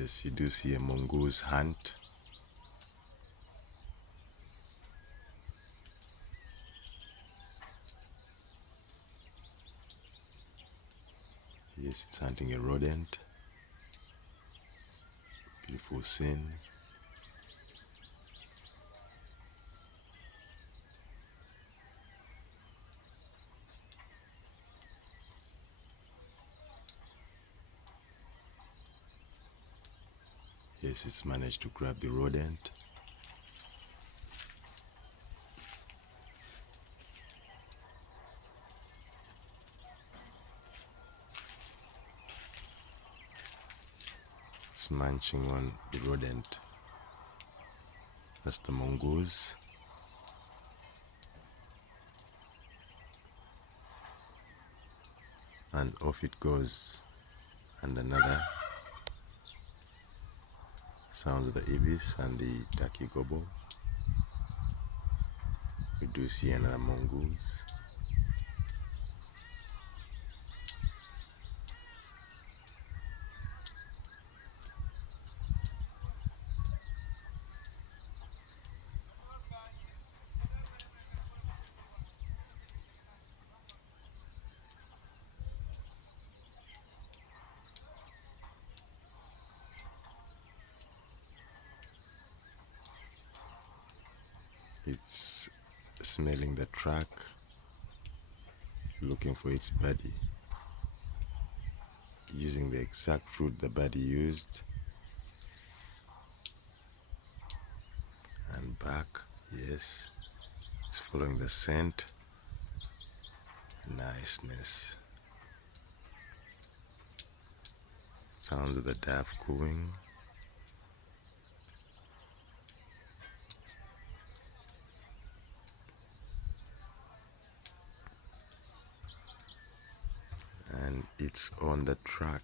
Yes, you do see a mongoose hunt. Yes, it's hunting a rodent. Beautiful scene. Yes, it's managed to grab the rodent. It's munching on the rodent. That's the mongoose. And off it goes. And another sounds of the ibis and the turkey gobble. We do see another mongoose. It's smelling the track, looking for its buddy, using the exact route the buddy used. And back, yes, it's following the scent. Niceness. Sounds of the dove cooing. And it's on the track.